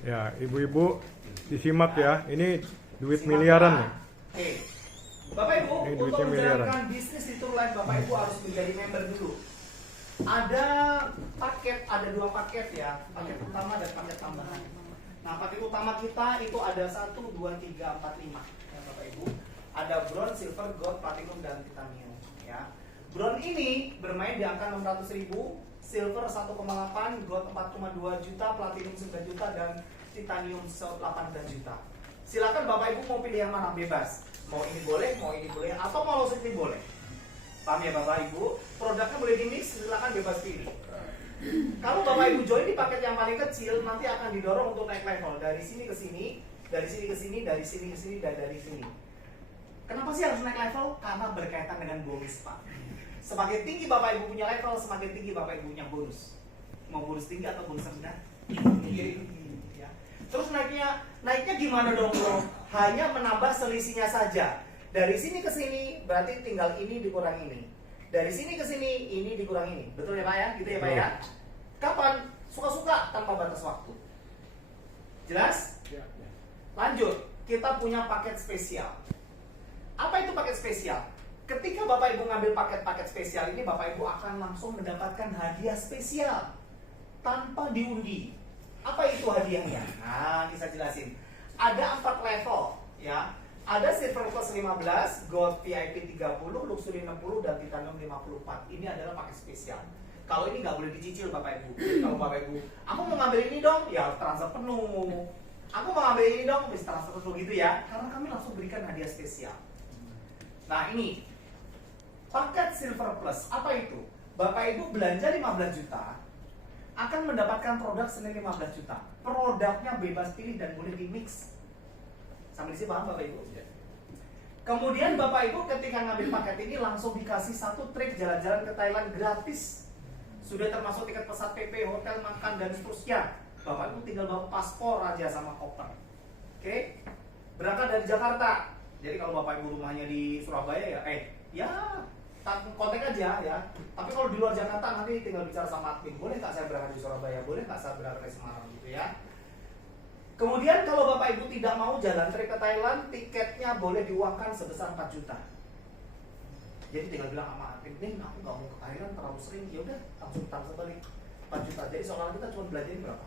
Ya, ibu-ibu disimak ya. Ini duit miliaran nih. Oke. Bapak Ibu, Ini untuk duitnya miliaran. menjalankan bisnis di Turlife, Bapak Ibu harus menjadi member dulu. Ada paket, ada 2 paket ya, paket utama dan paket tambahan. Nah, paket utama kita itu ada 1, 2, 3, 4, 5 ya Bapak Ibu. Ada bronze, silver, gold, platinum, dan titanium ya. Bronze ini bermain di angka 600.000, silver 1,8, gold 4,2 juta, platinum 9 juta, dan titanium 8 juta. Silakan Bapak Ibu mau pilih yang mana, bebas. Mau ini boleh, atau mau low ini boleh. Paham ya Bapak Ibu? Produknya boleh di mix, silakan bebas pilih. Kalau Bapak Ibu join di paket yang paling kecil, nanti akan didorong untuk naik level dari sini ke sini, dari sini ke sini, dari sini ke sini, dan dari sini. Kenapa sih harus naik level? Karena berkaitan dengan bonus, Pak. Semakin tinggi Bapak Ibu punya level, semakin tinggi Bapak Ibu punya bonus. Mau bonus tinggi atau bonus rendah? Ya. Terus naiknya gimana dong, bro? Hanya menambah selisihnya saja. Dari sini ke sini berarti tinggal ini dikurang ini. Dari sini ke sini ini dikurang ini. Betul ya Pak ya? Gitu ya Pak ya? Kapan? Suka-suka tanpa batas waktu. Jelas? Lanjut, kita punya paket spesial. Apa itu paket spesial? Ketika Bapak Ibu ngambil paket-paket spesial ini, Bapak Ibu akan langsung mendapatkan hadiah spesial tanpa diundi. Apa itu hadiahnya? Nah, ini saya jelasin. Ada 4 level ya. Ada silver plus 15, gold VIP 30, luxury 60, dan titanium 54. Ini adalah paket spesial. Kalau ini nggak boleh dicicil Bapak Ibu. Jadi kalau Bapak Ibu, aku mau ngambil ini dong, ya transfer penuh. Aku mau ngambil ini dong, bisa transfer penuh gitu ya. Karena kami langsung berikan hadiah spesial. Nah ini paket silver plus. Apa itu? Bapak Ibu belanja 15 juta akan mendapatkan produk senilai 15 juta. Produknya bebas pilih dan boleh di mix. Sampai di sini paham Bapak Ibu? Kemudian Bapak Ibu ketika ngambil paket ini langsung dikasih 1 trip jalan-jalan ke Thailand gratis. Sudah termasuk tiket pesawat PP, hotel, makan, dan seterusnya. Bapak Ibu tinggal bawa paspor aja sama koper. Oke? Berangkat dari Jakarta. Jadi kalau Bapak Ibu rumahnya di Surabaya ya kontak aja ya. Tapi kalau di luar Jakarta nanti tinggal bicara sama admin. Boleh nggak saya berangkat di Surabaya? Boleh nggak saya berangkat di Semarang gitu ya? Kemudian kalau Bapak Ibu tidak mau jalan trip ke Thailand, tiketnya boleh diuangkan sebesar 4 juta. Jadi tinggal bilang sama admin, "Nih, aku nggak mau ke Thailand terlalu sering." Ya udah, langsung transfer balik 4 juta. Jadi seolah kita cuma belanjain berapa?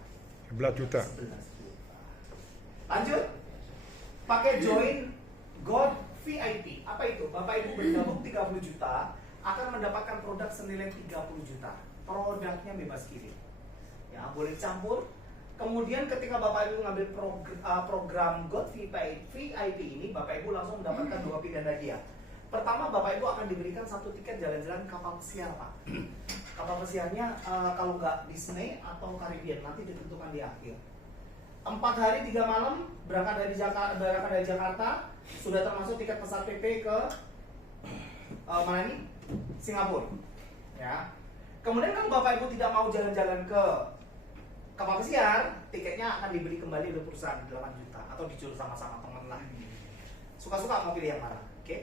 11 juta. 11 juta. Lanjut. Pakai join Gold VIP. Apa itu? Bapak Ibu bergabung 30 juta akan mendapatkan produk senilai 30 juta. Produknya bebas kirim. Ya, boleh campur. Kemudian ketika Bapak Ibu ngambil program God VIP ini, Bapak Ibu langsung mendapatkan 2 pilihan hadiah. Pertama, Bapak Ibu akan diberikan 1 tiket jalan-jalan kapal pesiar, Pak. Kapal pesiarnya kalau nggak Disney atau Caribbean, nanti ditentukan di akhir. 4 hari 3 malam berangkat dari Jakarta, sudah termasuk tiket pesawat PP ke mana ini? Singapura. Ya. Kemudian kalau Bapak Ibu tidak mau jalan-jalan ke kapal pesiar, tiketnya akan dibeli kembali oleh perusahaan 8 juta atau dijual sama-sama teman lah. Suka-suka mau pilih yang mana, oke?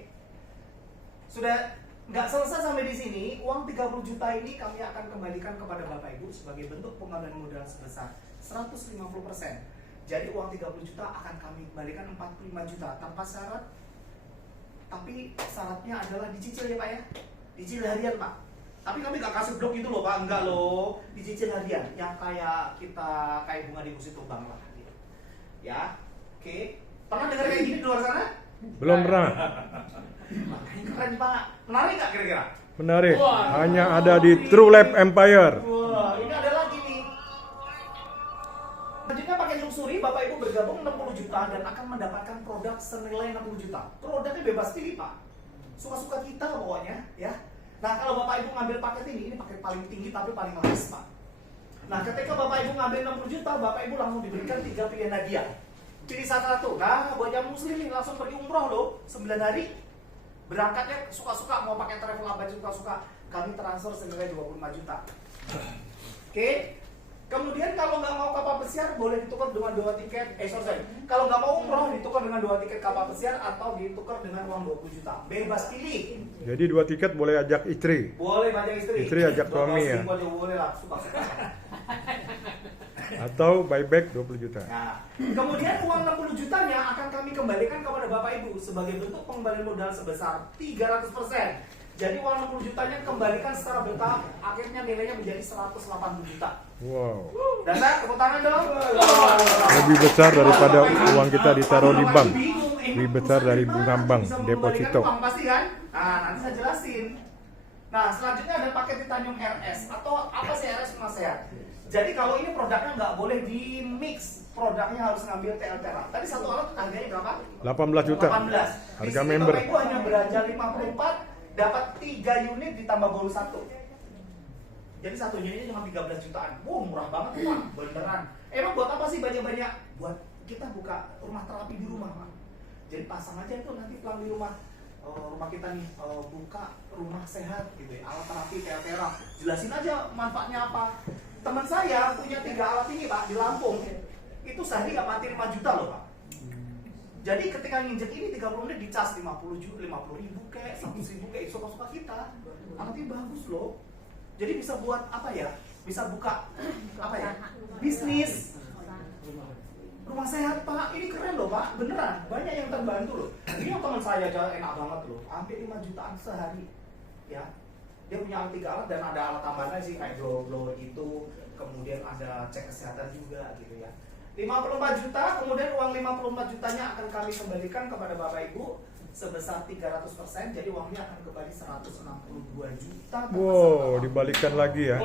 Sudah nggak selesai sampai di sini, uang 30 juta ini kami akan kembalikan kepada Bapak Ibu sebagai bentuk pengembalian modal sebesar 150%. Jadi uang 30 juta akan kami kembalikan 45 juta tanpa syarat. Tapi syaratnya adalah dicicil ya Pak ya. Dicicil harian Pak. Tapi kami nggak kasih blok gitu loh Pak, enggak loh, dicicil harian yang kayak bunga deposito bank lah gitu. Ya, oke. Pernah dengar kayak gini di luar sana? Belum pernah. Makanya keren Pak. Menarik nggak kira-kira? Menarik. Wah, Hanya ada di True Life Empire. Wah, ini ada lagi nih. Selanjutnya pakai luxury, Bapak Ibu bergabung 60 juta dan akan mendapatkan produk senilai 60 juta. Produknya bebas pilih Pak. Suka-suka kita pokoknya ya. Nah kalau Bapak Ibu ngambil paket ini paket paling tinggi tapi paling laris Pak. Nah ketika Bapak Ibu ngambil 60 juta, Bapak Ibu langsung diberikan 3 pilihan hadiah. Pilih satu. Nah buat yang muslim nih langsung pergi umroh loh 9 hari. Berangkatnya suka-suka, mau pakai travel apa suka-suka, kami transfer senilai 25 juta. Oke. Kemudian kalau nggak mau kapal pesiar boleh ditukar dengan 2 tiket. Kalau nggak mau umroh ditukar dengan 2 tiket kapal pesiar atau ditukar dengan uang 20 juta. Bebas pilih. Jadi 2 tiket boleh ajak istri. Boleh banyak istri. Istri ajak suami ya. Boleh lah, suka-suka. Atau buyback 20 juta. Nah, kemudian uang 60 jutanya akan kami kembalikan kepada Bapak Ibu sebagai bentuk pengembalian modal sebesar 300%. Jadi uang 60 jutanya kembalikan secara bertahap, akhirnya nilainya menjadi 180 juta. Wow. Dan saya tepuk tangan dong. Lebih besar daripada uang kita ditaruh di bank. Bingung, Lebih besar dari bunga bank, bisa deposito. mengembalikan uang, pasti kan? Nah, nanti saya jelasin. Nah, selanjutnya ada paket titanium RS atau apa sih RS Mas Sehat? Jadi kalau ini produknya nggak boleh di mix, produknya harus ngambil TLTRA. Tadi satu alat harganya berapa? 18 juta. 18. Di Harga sini member. Bapak Ibu hanya belanja 54, dapat 3 unit ditambah bonus 1. Jadi satu unitnya cuma 13 jutaan. Wow, murah banget Pak, beneran. Emang buat apa sih banyak-banyak? Buat kita buka rumah terapi di rumah Pak. Jadi pasang aja tuh nanti pelang di rumah. Rumah kita nih buka rumah sehat gitu ya, alat terapi TLTRA. Jelasin aja manfaatnya apa. Teman saya punya 3 alat ini Pak di Lampung. Itu sehari nggak mati 5 juta loh Pak. Jadi ketika nginjek ini 30 menit dicas 50 ribu kayak 100 ribu kayak suka-suka kita. Alatnya bagus loh. Jadi bisa buat apa ya? Bisa buka apa ya? Bisnis. Rumah sehat Pak, ini keren loh Pak, beneran. Banyak yang terbantu loh. Ini yang teman saya aja enak banget loh. Hampir 5 jutaan sehari. Ya. Dia punya alat 3 alat dan ada alat tambahannya sih kayak blower itu, kemudian ada cek kesehatan juga gitu ya. 54 juta, kemudian uang 54 jutanya akan kami kembalikan kepada Bapak Ibu sebesar 300%, jadi uangnya akan kembali 162 juta. Wow, dibalikan lagi ya.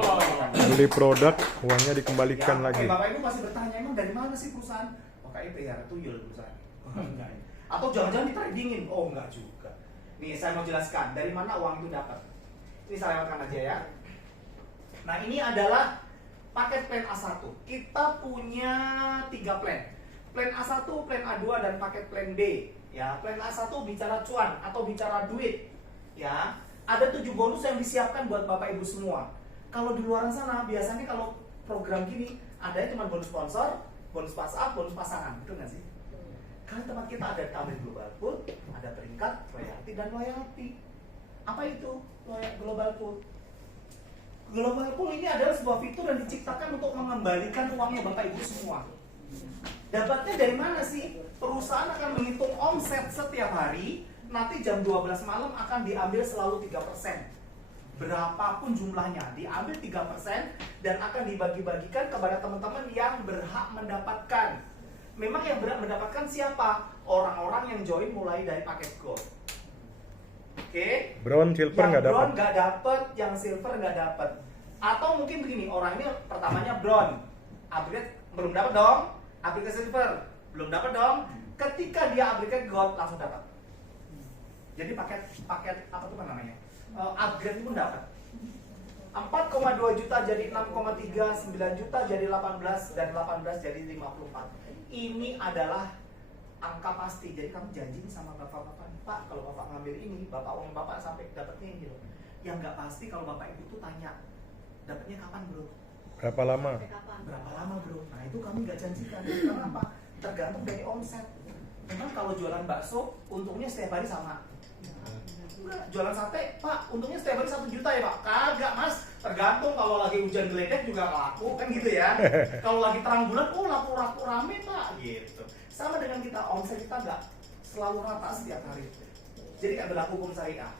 Beli produk, uangnya dikembalikan Ya, lagi. Bapak Ibu masih bertanya, emang dari mana sih perusahaan? Makanya PR tuyul perusahaan. Enggak. Atau jangan-jangan ditradingin? Oh enggak juga. Nih saya mau jelaskan dari mana uang itu dapat. Ini saya lewatkan aja ya. Nah ini adalah paket plan A1. Kita punya 3 plan. Plan A1, plan A2, dan paket plan B. Ya, plan A1 bicara cuan atau bicara duit. Ya, ada 7 bonus yang disiapkan buat Bapak Ibu semua. Kalau di luar sana biasanya kalau program gini ada cuma bonus sponsor, bonus pas up, bonus pasangan, betul nggak sih? Karena tempat kita ada tabel global pool, ada peringkat, royalty, dan loyalty. Apa itu global pool? Global pool ini adalah sebuah fitur yang diciptakan untuk mengembalikan uangnya Bapak Ibu semua. Dapatnya dari mana sih? Perusahaan akan menghitung omset setiap hari, nanti jam 12 malam akan diambil selalu 3%. Berapapun jumlahnya, diambil 3% dan akan dibagi-bagikan kepada teman-teman yang berhak mendapatkan. Memang yang berhak mendapatkan siapa? Orang-orang yang join mulai dari paket gold. Oke? Brown, silver Yang nggak dapat. brown nggak dapat, yang silver nggak dapat. Atau mungkin begini, orang ini pertamanya brown, upgrade belum dapat dong, upgrade ke silver belum dapat dong. Ketika dia upgrade ke gold langsung dapat. Jadi paket apa tuh kan namanya? Upgrade pun dapat. 4,2 juta jadi 6,3, 9 juta jadi 18, dan 18 jadi 54. Ini adalah angka pasti. Jadi kamu janji sama bapak-bapak, Pak, kalau bapak ngambil ini, uang bapak sampai dapatnya ini loh. Yang nggak pasti kalau bapak ibu tuh tanya, dapatnya kapan bro? Berapa lama? Berapa lama bro? Nah itu kami nggak janjikan. Karena apa? Tergantung dari omset. Memang kalau jualan bakso, untungnya setiap hari sama. Jualan sate, Pak, untungnya setiap hari 1 juta ya Pak? Kagak Mas, tergantung kalau lagi hujan geledek juga laku, kan gitu ya. Kalau lagi terang bulan, oh laku rame Pak, gitu. Sama dengan kita, omset kita nggak selalu rata setiap hari. Jadi nggak berlaku hukum syariah.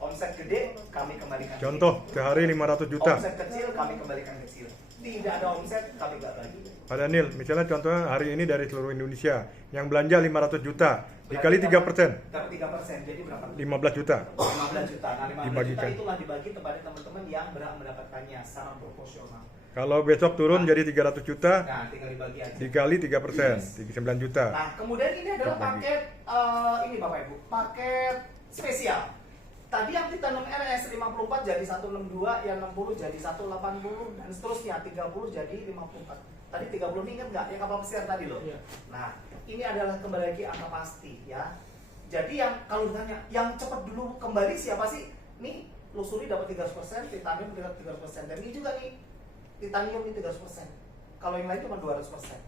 Omset gede, kami kembalikan. Contoh, sehari 500 juta. Omset kecil, kami kembalikan kecil. Tidak ada omset, kami nggak bagi. Pak Daniel, misalnya contohnya hari ini dari seluruh Indonesia, yang belanja 500 juta, dikali 3%, Dapat 3%, jadi berapa? 15 juta. 15 juta. Nah 15 Dibagikan. juta itulah dibagi kepada teman-teman yang berhak mendapatkannya secara proporsional. Kalau besok turun jadi 300 juta, Nah tinggal dibagi aja. dikali 3%, 9 juta. Nah kemudian ini adalah paket, ini Bapak Ibu, paket spesial. Tadi yang titanium RS 54 jadi 162, yang 60 jadi 180, dan seterusnya 30 jadi 54. Tadi 30 ini ingat nggak? Yang kapal pesiar tadi loh. Iya. Nah ini adalah kembali lagi angka pasti ya. Jadi yang kalau ditanya yang cepat dulu kembali siapa sih? Nih Lusuri dapat 300%, titanium dapat 300%, dan ini juga nih titanium ini 300%. Kalau yang lain cuma 200%.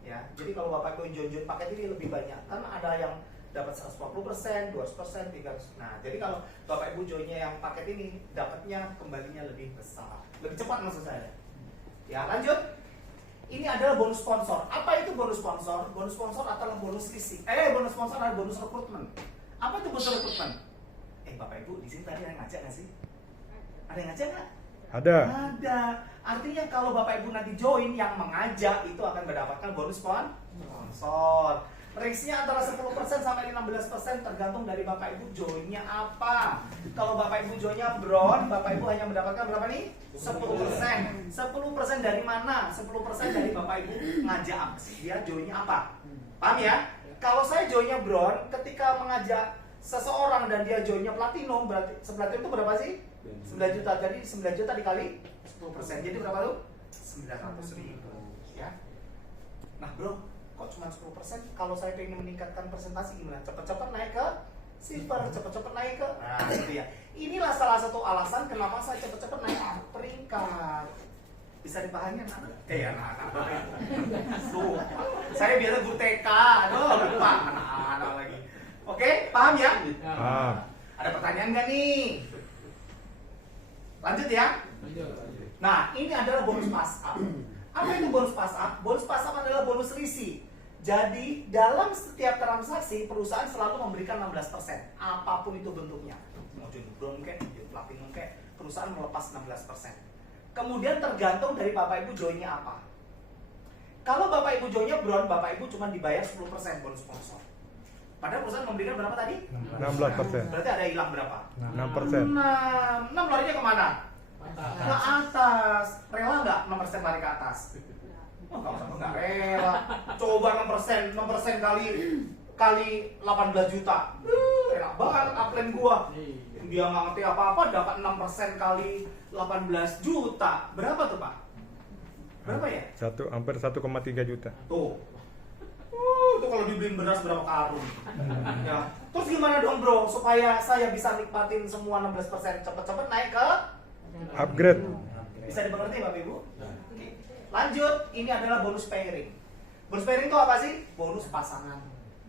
Ya, jadi kalau Bapak Ibu join paket ini lebih banyak karena ada yang dapat 150%, 200%, 300%. Nah, jadi kalau Bapak Ibu joinnya yang paket ini dapatnya kembalinya lebih besar, lebih cepat maksud saya. Ya, lanjut. ini adalah bonus sponsor. Apa itu bonus sponsor? Bonus sponsor adalah bonus leasing. Bonus sponsor adalah bonus rekrutmen. Apa itu bonus rekrutmen? Bapak Ibu, di sini tadi ada yang ngajak nggak sih? Ada yang ngajak nggak? Ada. Ada. Artinya kalau Bapak Ibu nanti join, yang mengajak itu akan mendapatkan bonus sponsor. Range-nya antara 10% sampai 15% tergantung dari Bapak Ibu joinnya apa. Kalau Bapak Ibu joinnya Brown, Bapak Ibu hanya mendapatkan berapa nih? 10%. 10% dari mana? 10% dari Bapak Ibu ngajak dia joinnya apa? Paham ya? Kalau saya joinnya Brown, ketika mengajak seseorang dan dia joinnya Platinum, berarti Platinum itu berapa sih? 9 juta. Jadi 9 juta dikali 10%. Jadi berapa tuh? 900.000 ya. Nah bro, kok cuma 10%? Kalau saya pengen meningkatkan presentasi gimana? Cepet-cepet naik ke silver, cepet-cepet naik ke gitu ya. Inilah salah satu alasan kenapa saya cepet-cepet naik peringkat. Bisa dipahami anak? Anak-anak. Tuh, saya biasa guru TK, aduh lupa anak-anak lagi. Oke, paham ya? Ada pertanyaan nggak nih? Lanjut ya? Nah, ini adalah bonus pass up. Apa itu bonus pass up? Bonus pass up adalah bonus risi. Jadi, dalam setiap transaksi, perusahaan selalu memberikan 16%. Apapun itu bentuknya. Mau join Brown kayak, join Platinum kayak, perusahaan melepas 16%. Kemudian tergantung dari Bapak Ibu joinnya apa. Kalau Bapak Ibu joinnya Brown, Bapak Ibu cuma dibayar 10% bonus sponsor. Padahal perusahaan memberikan berapa tadi? 16%. Berarti ada hilang berapa? 6%. 6 larinya kemana? Ke atas. Rela nggak 6% lari ke atas? Oh, kamu nggak rela. Coba 6% kali 18 juta. Enak banget upline gua. Dia nggak ngerti apa-apa, dapat 6% kali 18 juta. Berapa tuh Pak? Berapa ya? Hampir 1,3 juta. Tuh. Itu kalau dibeliin beras berapa karung. Ya. Terus gimana dong bro, supaya saya bisa nikmatin semua 16% cepet-cepet naik ke Upgrade. Bisa dimengerti Bapak Ibu? Oke. Lanjut, ini adalah bonus pairing. Bonus pairing itu apa sih? Bonus pasangan.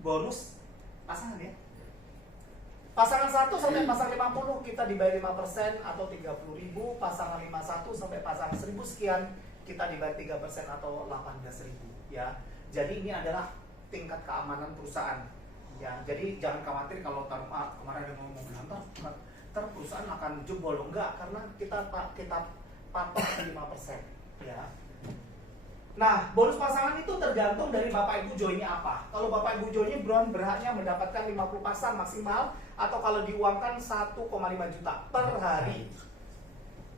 Bonus pasangan ya. Pasangan 1 sampai pasangan 50 kita dibayar 5% atau 30.000. Pasangan 51 sampai pasangan 1.000 sekian kita dibayar 3% atau 18.000 ya. Jadi ini adalah tingkat keamanan perusahaan ya. Jadi jangan khawatir kalau kemarin ada ngomong ntar perusahaan akan jebol. Enggak, karena kita patok 5% ya. Nah, bonus pasangan itu tergantung dari Bapak Ibu joinnya apa. Kalau Bapak Ibu joinnya Brown, berhaknya mendapatkan 50 pasang maksimal, atau kalau diuangkan 1,5 juta per hari.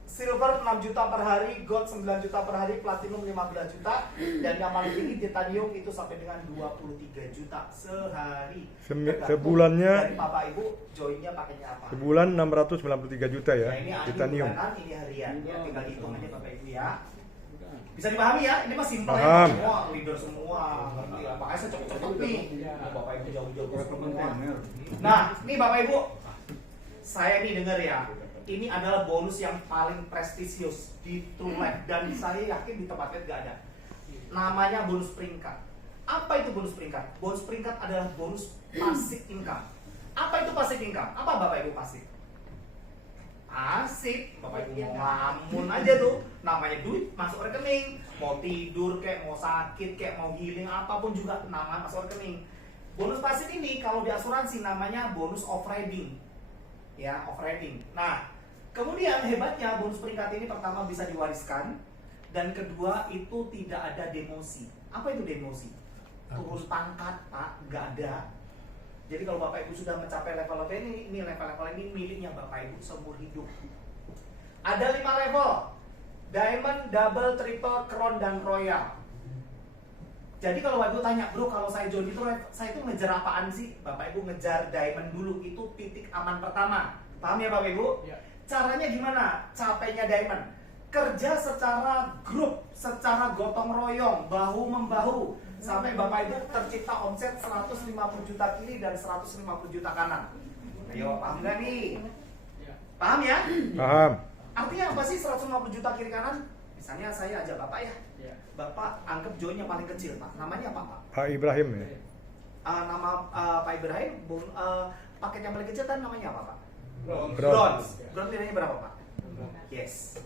Silver 6 juta per hari, gold 9 juta per hari, platinum 15 juta, dan yang paling tinggi titanium itu sampai dengan 23 juta sehari. Sebulannya dari Bapak Ibu joinnya pakainya apa? Sebulan 693 juta ya, Ini titanium. bulanan, ini harian ya, tinggal dihitung aja Bapak Ibu ya. Bisa dipahami ya? Ini mah simple Paham. ya, semua leader semua ngerti ya. Makanya saya cepet-cepet nih. Bapak Ibu jauh-jauh semua. Nah, nih Bapak Ibu, saya nih dengar ya. Ini adalah bonus yang paling prestisius di True Life dan saya yakin di tempat lain gak ada. Namanya bonus peringkat. Apa itu bonus peringkat? Bonus peringkat adalah bonus passive income. Apa itu passive income? Apa Bapak Ibu passive? Asik, Bapak Ibu mau ngelamun aja tuh, namanya duit masuk rekening. Mau tidur kayak, mau sakit kayak, mau healing apapun juga nama masuk rekening. Bonus pasif ini kalau di asuransi namanya bonus off-riding. Ya, off-riding. Nah, kemudian hebatnya bonus peringkat ini pertama bisa diwariskan, dan kedua itu tidak ada demosi. Apa itu demosi? Turun pangkat, Pak, nggak ada. Jadi kalau Bapak Ibu sudah mencapai level-level ini level-level ini miliknya Bapak Ibu seumur hidup. Ada 5 level: Diamond, Double, Triple, Crown, dan Royal. Jadi kalau Bapak Ibu tanya, bro, kalau saya join itu, saya itu ngejar apaan sih? Bapak Ibu ngejar Diamond dulu, itu titik aman pertama. Paham ya Bapak Ibu? Ya. Caranya gimana? Capainya Diamond. Kerja secara grup, secara gotong royong, bahu-membahu, sampai Bapak Ibu tercipta omset 150 juta kiri dan 150 juta kanan. Ayo, paham gak nih? Paham ya? Paham. Artinya apa sih 150 juta kiri kanan? Misalnya saya ajak Bapak ya. Bapak anggap joinnya paling kecil, Pak. Namanya apa, Pak? Pak Ibrahim ya. Nama Pak Ibrahim, paket yang paling kecil kan namanya apa, Pak? Bronze. Bronze nilainya berapa, Pak? Yes.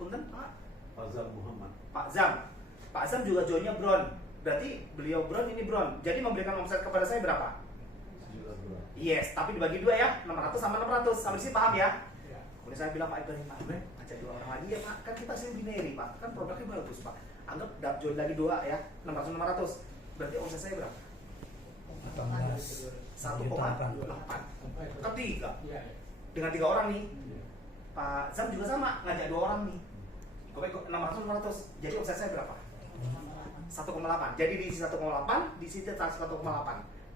Punten, Pak? Pak Zam Muhammad. Pak Zam. Pak Azam juga joinnya Bron. Berarti beliau Bron, ini Bron. Jadi memberikan omset kepada saya berapa? Yes, tapi dibagi dua ya, 600 sama 600. Sampai sini paham ya? Kemudian saya bilang, Pak Ibrahim, ngajak dua orang lagi ya Pak. Kan kita sih binary Pak, kan produknya bagus Pak. Anggap join lagi dua ya, 600. Berarti omset saya berapa? 1,8. Ketiga. Dengan 3 orang nih. Pak Zam juga sama, ngajak 2 orang nih. Gue 600. Jadi omset saya berapa? 1,8. Jadi di sisi 1,8, di sisi 1,8.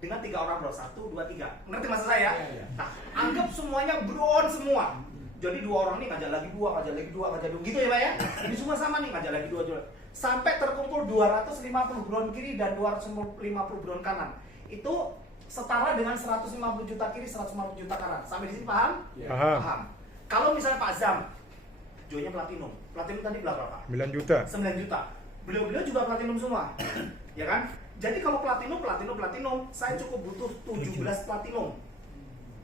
Dengan 3 orang bro, 1, 2, 3. Ngerti maksud saya? Nah, anggap semuanya bron semua. Jadi 2 orang nih ngajak lagi 2, ngajak lagi 2. Gitu ya Pak ya? Ini semua sama nih, ngajak lagi 2. Sampai terkumpul 250 bron kiri dan 250 bron kanan. Itu setara dengan 150 juta kiri, 150 juta kanan. Sampai di sini paham? Paham. Kalau misalnya Pak Zam, joinnya platinum. Platinum tadi berapa? 9 juta. 9 juta. Beliau juga platinum semua. Ya kan? Jadi kalau platinum, saya cukup butuh 17 platinum.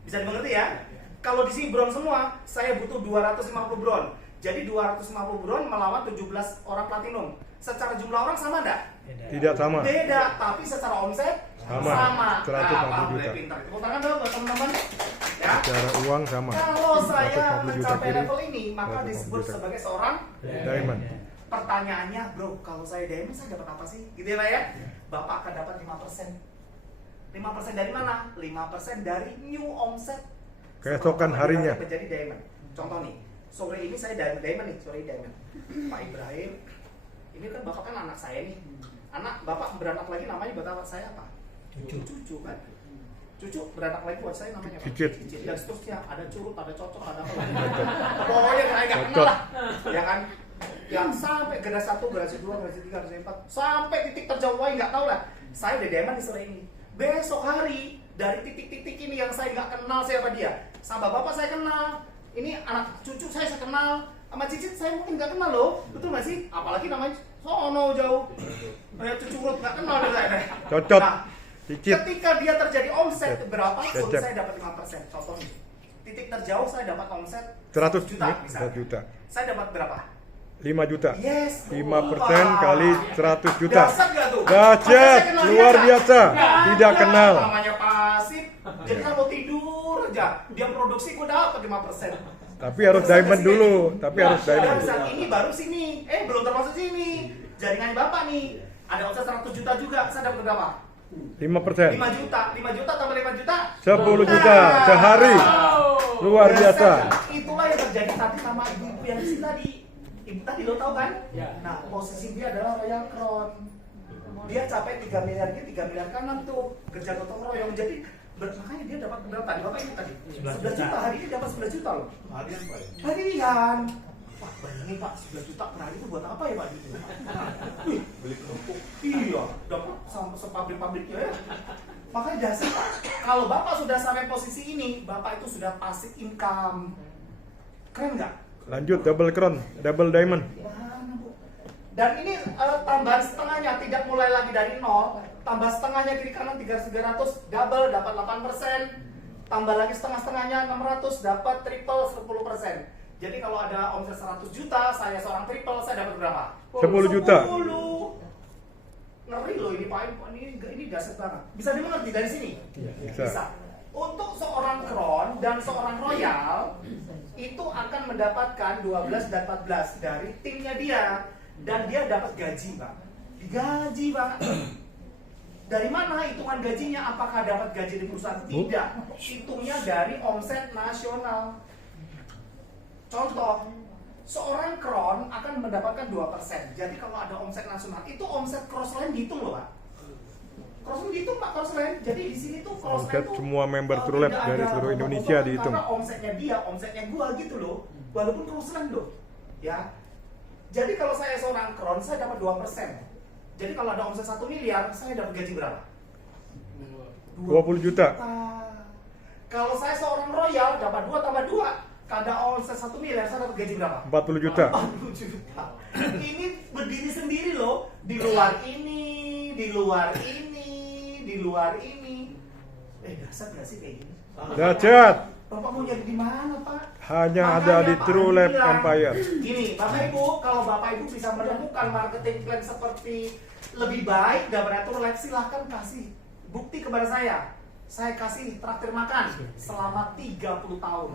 Bisa dimengerti ya? Kalau di sini bron semua, saya butuh 250 bron. Jadi 250 bron melawan 17 orang platinum. Secara jumlah orang sama enggak? Tidak sama. Beda, tapi secara omset sama. 150 juta. Pintar. Tepuk tangan dong buat teman-teman. Ya. Secara uang sama. Kalau saya 150 juta mencapai kiri, level ini, maka 150 disebut juta. sebagai seorang Diamond. Pertanyaannya, bro, kalau saya diamond saya dapat apa sih? Gitu ya Pak ya? Bapak akan dapat 5%. 5% dari mana? 5% dari new omset Keesokan harinya. menjadi diamond. Contoh nih, sore ini saya diamond nih, sore diamond. Pak Ibrahim, ini kan bapak kan anak saya nih. Anak bapak beranak lagi namanya buat anak saya apa? Cucu kan. Cucu beranak lagi buat saya namanya apa? Cicit. Dan seterusnya, ada curut, ada cocok, ada apa lagi. Pokoknya saya nggak kenal lah, ya kan? Yang sampai generasi 1, generasi 2, generasi 3, generasi 4 sampai titik terjauh nggak tahu lah. Saya udah diamond di sore ini. Besok hari dari titik-titik ini yang saya nggak kenal siapa dia. Sama bapak saya kenal. Ini anak cucu saya kenal. Sama cicit saya mungkin nggak kenal loh. Betul nggak sih? Apalagi namanya sono jauh. Kayak cucu urut nggak kenal deh saya. Cocok. Nah, Cicit. ketika dia terjadi omset berapapun Cecep. saya dapat 5%. Contoh nih. Titik terjauh saya dapat omset 100 juta misalnya. 100 juta. Saya dapat berapa? 5 juta. Yes. 5% kali 100 juta. Dahsyat gak tuh? Dahsyat, Masa saya kenal luar dia, biasa. Nggak Tidak ada. kenal. Namanya pasif. Jadi kalau tidur aja, dia produksi gue dapat 5%. Tapi harus diamond dulu. Tapi harus diamond. Saat ini baru sini. Belum termasuk sini. Jaringannya Bapak nih. Ada omset 100 juta juga. Saya dapat berapa? 5%. 5 juta. 5 juta tambah 5 juta. 10 juta sehari. Luar biasa. Itulah yang terjadi tadi sama ibu-ibu yang di sini tadi. Ibu tadi lo tahu kan? Nah, posisi dia adalah Royal Crown. Dia capai 3 miliar kiri, 3 miliar kanan tuh. Kerja gotong royong. Jadi makanya dia dapat berapa tadi? Bapak ini tadi 11 juta. Hari ini dapat 11 juta loh. Harian Pak. Harian. Pak, bayangin Pak, 11 juta per hari itu buat apa ya Pak? Wih, Beli kerupuk. iya, dapat sama sepabrik-pabriknya ya. Makanya dasar Pak, kalau Bapak sudah sampai posisi ini, Bapak itu sudah passive income. Keren nggak? Lanjut double crown, double diamond. Mana, Bu? Dan ini tambahan setengahnya, tidak mulai lagi dari 0. Tambah setengahnya kiri kanan 300, double dapat 8%. Tambah lagi setengah-setengahnya 600, dapat triple 10%. Jadi kalau ada omset 100 juta, saya seorang triple, saya dapat berapa? 10 juta. 10. Ngeri loh ini Pak, ini dahsyat banget. Bisa dimengerti dari sini? Bisa. Untuk seorang crown dan seorang royal itu akan mendapatkan 12 dan 14 dari timnya dia, dan dia dapat gaji Pak. Gaji Pak. Dari mana hitungan gajinya? Apakah dapat gaji di perusahaan? Tidak. Hitungnya dari omset nasional. Contoh, seorang crown akan mendapatkan 2%. Jadi kalau ada omset nasional, itu omset crossline dihitung loh Pak. Crossline dihitung Pak, crossline. Jadi di sini tuh crossline Omset tuh semua member True Lab tidak dari ada seluruh potong-potongan Indonesia dihitung. Karena omsetnya dia, omsetnya gua gitu loh. Walaupun crossline loh. Ya. Jadi kalau saya seorang crown, saya dapat 2%. Jadi kalau ada omset 1 miliar, saya dapat gaji berapa? 20 juta. Kalau saya seorang royal, dapat 2 tambah 2. Kalau omset 1 miliar, saya dapat gaji berapa? 40 juta. 40 juta. Ini berdiri sendiri loh. Di luar ini, di luar ini, di luar ini. Dahsyat gak sih kayak gini? Dahsyat. Bapak mau jadi di mana, Pak? Hanya Makanya, ada di Pak True Andi Lab bilang, Empire. Gini, Bapak Ibu, kalau Bapak Ibu bisa menemukan marketing plan seperti lebih baik daripada True Lab, silahkan kasih bukti kepada saya. Saya kasih traktir makan selama 30 tahun.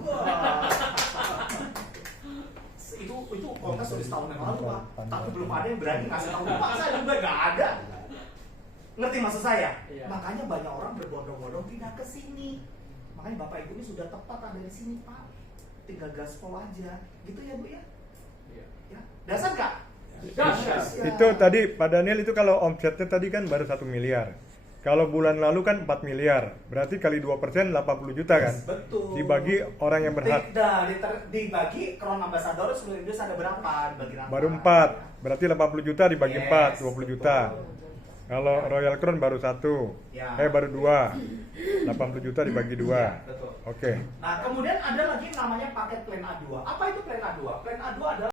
Itu kontes sudah setahun yang lalu, Pak. Tapi belum ada yang berani ngasih tahu Pak, saya juga nggak ada. Ngerti maksud saya? Iya. Makanya banyak orang berbondong-bondong pindah ke sini. Makanya Bapak Ibu ini sudah tepat ada di sini, Pak. Tinggal gaspol aja. Gitu ya, Bu ya? Iya. Ya. Dasar nggak? Dasar. Ya. Itu tadi Pak Daniel itu kalau omsetnya tadi kan baru 1 miliar. Kalau bulan lalu kan 4 miliar. Berarti kali 2% 80 juta kan? Betul. Dibagi orang yang berhak. Dibagi Crown Ambassador seluruh Indonesia ada berapa? Dibagi rata. Baru 4. Berarti 80 juta dibagi Yes, 4, 20 juta. betul. Kalau Royal Crown baru 1. Ya. Baru 2. 80 juta dibagi 2. Ya, betul. Oke. Nah, kemudian ada lagi namanya paket plan A2. Apa itu plan A2? Plan A2 adalah